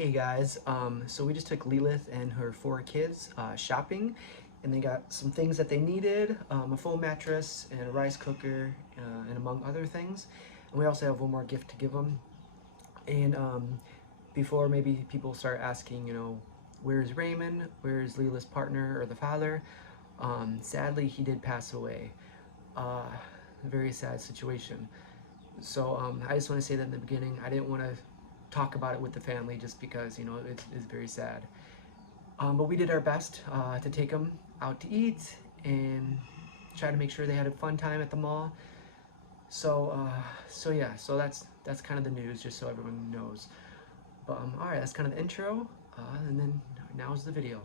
Hey guys, so we just took Lilith and her 4 kids shopping, and they got some things that they needed, a full mattress and a rice cooker, and among other things. And we also have one more gift to give them. And before maybe people start asking, where's Raymond? Where's Lilith's partner or the father? Sadly, he did pass away. A very sad situation. So I just want to say that in the beginning, I didn't want to talk about it with the family just because it's very sad, but we did our best to take them out to eat and try to make sure they had a fun time at the mall. So yeah, so that's kind of the news, just so everyone knows. But all right, that's kind of the intro, and then now's the video.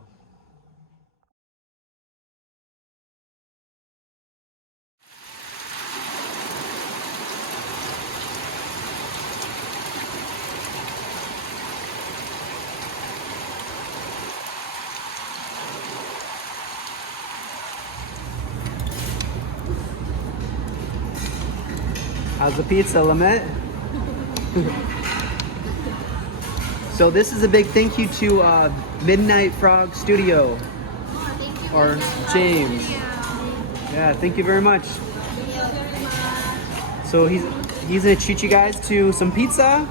How's the pizza, Lamette? So this is a big thank you to Midnight Frog Studio, or James. Yeah, thank you very much. So he's gonna treat you guys to some pizza,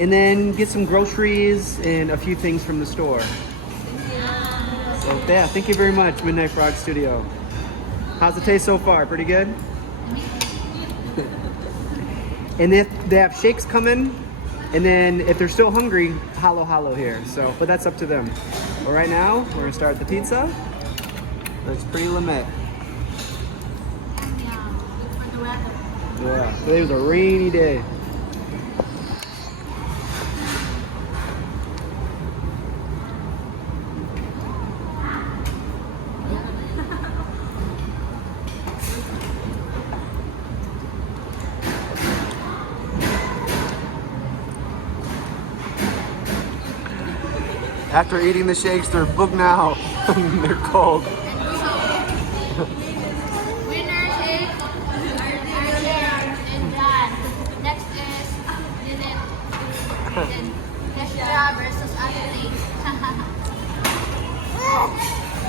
and then get some groceries and a few things from the store. So yeah, thank you very much, Midnight Frog Studio. How's it taste so far? Pretty good? And they have shakes coming, and then if they're still hungry, halo here. So, but that's up to them. But right now, we're gonna start the pizza. That's pretty limit. Yeah, today was a rainy day. After eating the shakes, they're booked now. They're cold. Winner is Archer and John. Next is Lilith. Then Destra versus Adelaide.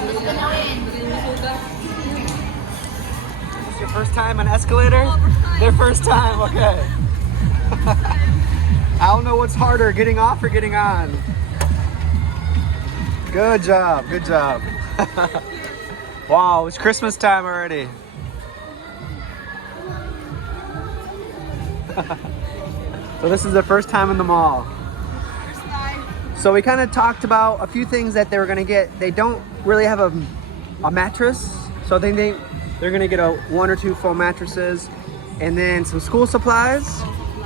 Who's gonna win? It's your first time on escalator? Their first time, okay. I don't know what's harder, getting off or getting on. Good job, good job. Wow, it's Christmas time already. So this is the first time in the mall. So we kind of talked about a few things that they were gonna get. They don't really have a mattress, so I think they're gonna get 1 or 2 full mattresses, and then some school supplies,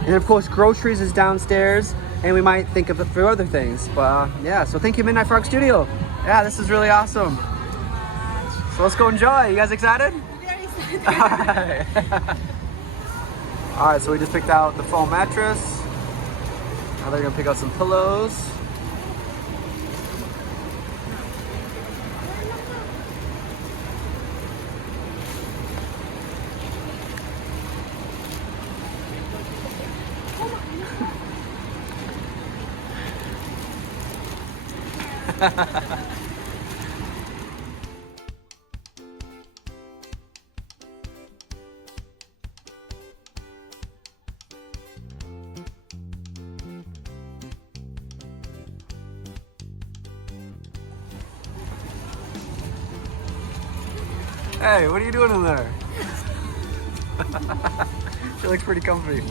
and of course groceries is downstairs. And we might think of a few other things, but yeah, so thank you, Midnight Frog Studio. Yeah, this is really awesome. So let's go enjoy. You guys excited? Very excited. All right, so we just picked out the foam mattress. Now they're gonna pick out some pillows. Hey, what are you doing in there? She looks pretty comfy.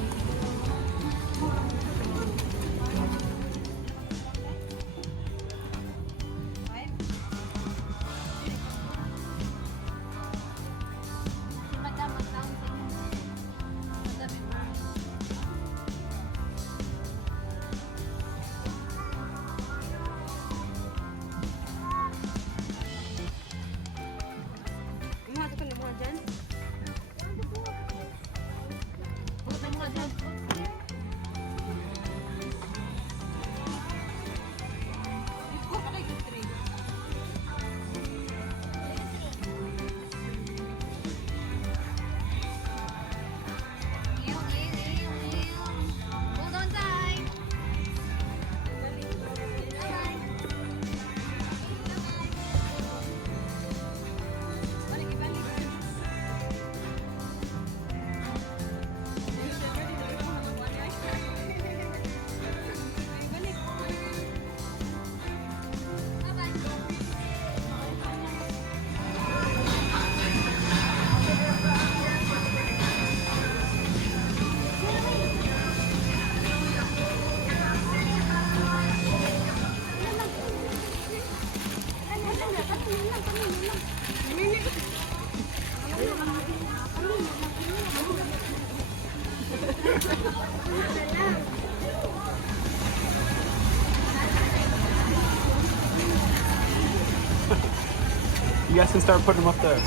You guys can start putting them up there.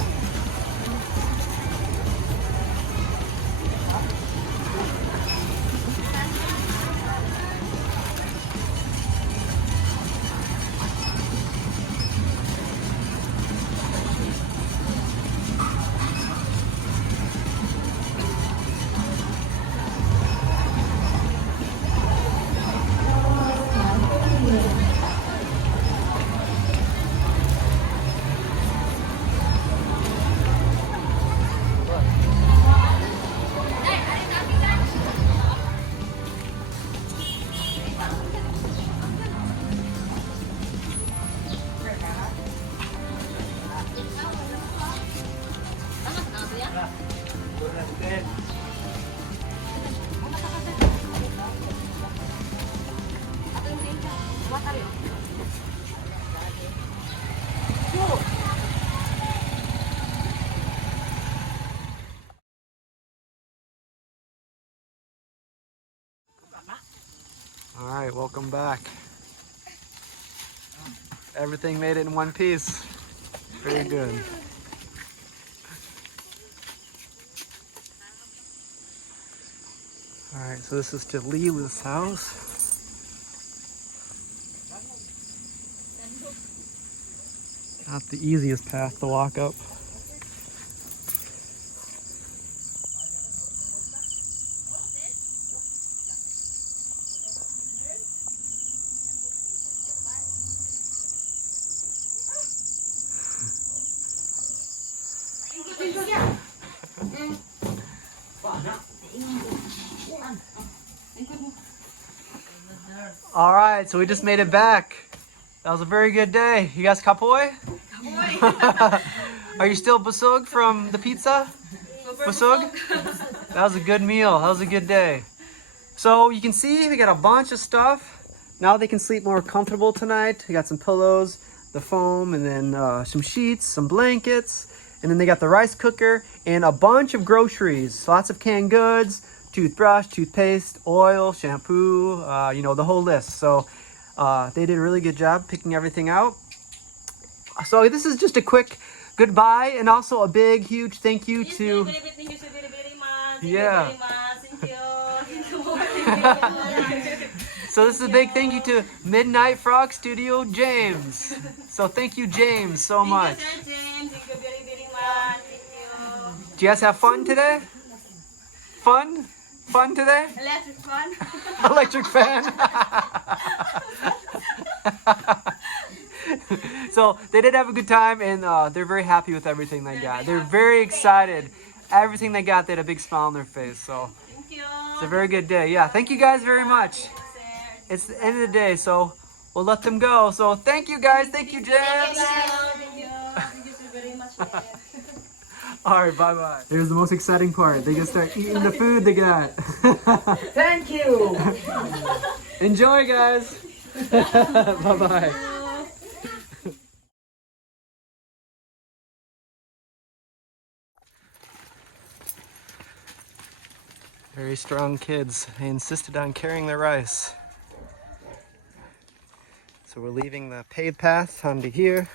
All right, welcome back. Everything made it in one piece. Very good. All right, so this is to Lila's house. Not the easiest path to walk up. All right, so we just made it back. That was a very good day. You guys kapoy? Are you still busog from the pizza? Busog? That was a good meal. That was a good day. So you can see we got a bunch of stuff. Now they can sleep more comfortable tonight. We got some pillows, the foam, and then some sheets, some blankets. And then they got the rice cooker and a bunch of groceries. Lots of canned goods, toothbrush, toothpaste, oil, shampoo, you know, the whole list. So they did a really good job picking everything out. So this is just a quick goodbye and also a big, huge thank you to... Yeah. So this is a big thank you to Midnight Frog Studio James. So thank you, James, so much. Thank you, James. Thank you very, very much. Thank you. Do you guys have fun today? Fun? Fun today? Electric fan. Electric fan. So they did have a good time, and they're very happy with everything they got. They're very excited. Everything they got, they had a big smile on their face. So Thank you. it's a very good day. Yeah, thank you guys very much. It's the end of the day, so we'll let them go. So thank you guys. Thank you, James. Thank you. Thank you so very much. All right, bye-bye. Here's the most exciting part. They can start eating the food they got. Thank you. Enjoy, guys. Bye-bye. Very strong kids. They insisted on carrying their rice. So we're leaving the paved path onto here.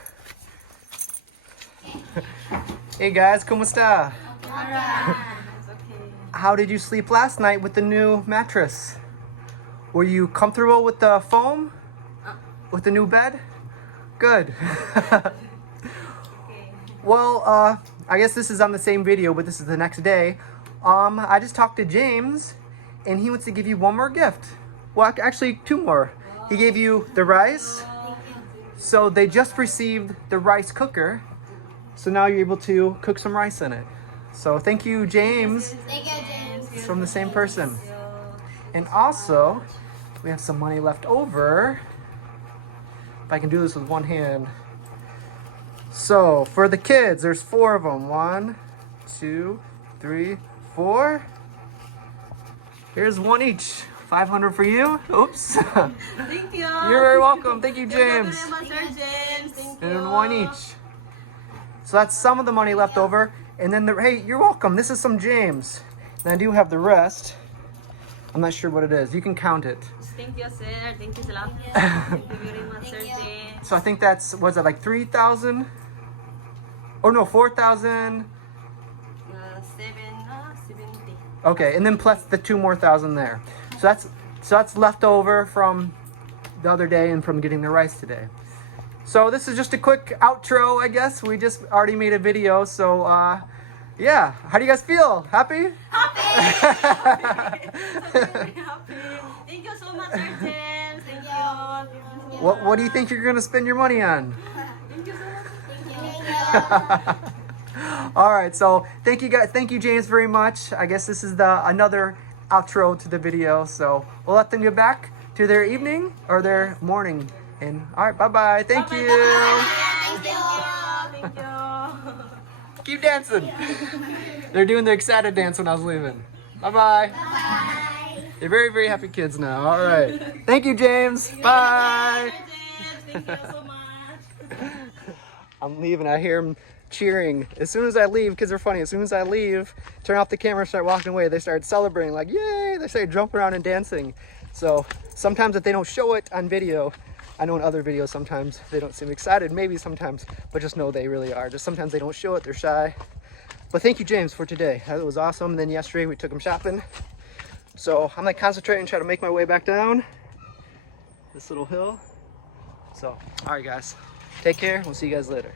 Hey guys, ¿cómo está? How did you sleep last night with the new mattress? Were you comfortable with the foam? With the new bed? Good. Well, I guess this is on the same video, but this is the next day. I just talked to James, and he wants to give you one more gift. Well, actually, two more. He gave you the rice. So they just received the rice cooker. So now you're able to cook some rice in it. So thank you, James. Thank you, James. It's from the same person. And also, we have some money left over. If I can do this with one hand. So for the kids, there's 4 of them. 1, 2, 3, 4. Here's one each. 500 for you. Oops. Thank you. You're very welcome. Thank you, James. Thank you very much, Sir James. Thank you. And one each. So that's some of the money left over. And then hey, you're welcome. This is some James. And I do have the rest. I'm not sure what it is. You can count it. Thank you, sir. Thank you, Salam. Thank you very much, Sir James. So I think that's, was it like 3,000? Oh no, 4,000. 70. Okay, and then plus the 2 more thousand there. So that's left over from the other day and from getting the rice today. So this is just a quick outro, I guess. We just already made a video, so yeah. How do you guys feel? Happy? Happy! Happy. Thank you so much, Sir James. Thank you. What do you think you're gonna spend your money on? Thank you so much. Thank you. All right, so thank you guys. Thank you, James, very much. I guess this is another outro to the video. So we'll let them get back to their evening or their morning. And all right, bye-bye. Thank you. Thank you. Thank you. Keep dancing. They're doing the excited dance when I was leaving. Bye-bye. Bye. They're very, very happy kids now. All right. Thank you, James. Bye. Thank you so much. I'm leaving. I hear them cheering. As soon as I leave, kids are funny. As soon as I leave, turn off the camera, start walking away, they start celebrating like, yay! They start jumping around and dancing. So sometimes if they don't show it on video, I know in other videos sometimes they don't seem excited, maybe sometimes, but just know they really are. Just sometimes they don't show it, they're shy. But thank you, James, for today. That was awesome. And then yesterday we took him shopping. So I'm like concentrating, trying to make my way back down this little hill. So, all right, guys, take care. We'll see you guys later.